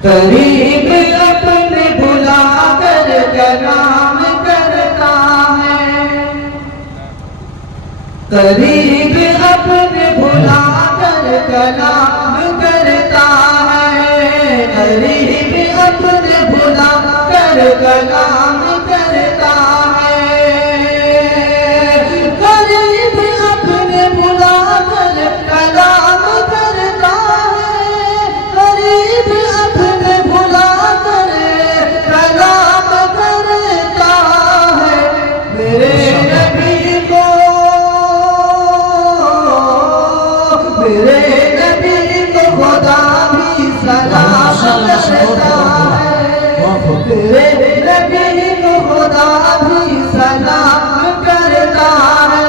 करीब अपने बुला कर कलाम करता है, करीब अपने बुला कर कलाम करता है, करीब अपने बुला कर कलाम करता है, करीब अपने बुला कर कलाम करता है, करीब अपने बुला कर कलाम करता है। मेरे नबी को, मेरे नबी को खुदा भी सलाम करता है, मेरे नबी को खुदा भी सलाम करता है,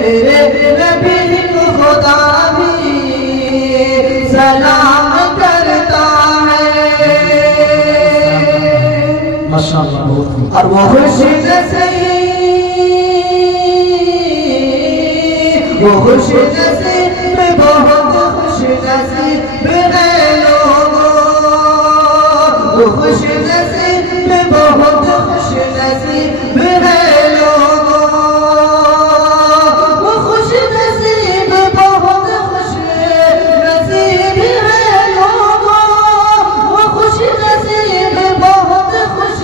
मेरे नबी को खुदा भी सलाम करता है। माशाअल्लाह, बहुत और वो खुश नसीब, वो खुश नसीब, बहुत खुश नसीब है लोगों, वो खुश नसीब, बहुत खुश नसीब है लोगों, वो खुश नसीब, बहुत खुश नसीब है लोगों, वो खुश नसीब, बहुत खुश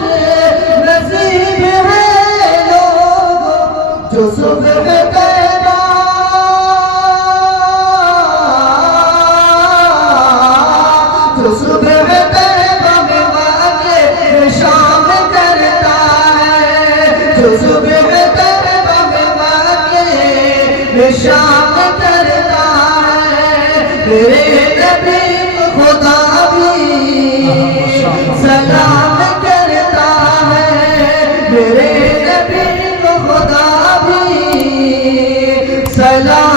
नसीब है लोगों, जो सुबह पैदा, जो सुबह पैदा में वाक़े शाम करता है, जो सुबह पैदा में वाक़े शाम करता है, मेरे नबी को खुदा भी सलाम करता है, मेरे नबी को खुदा भी सलाम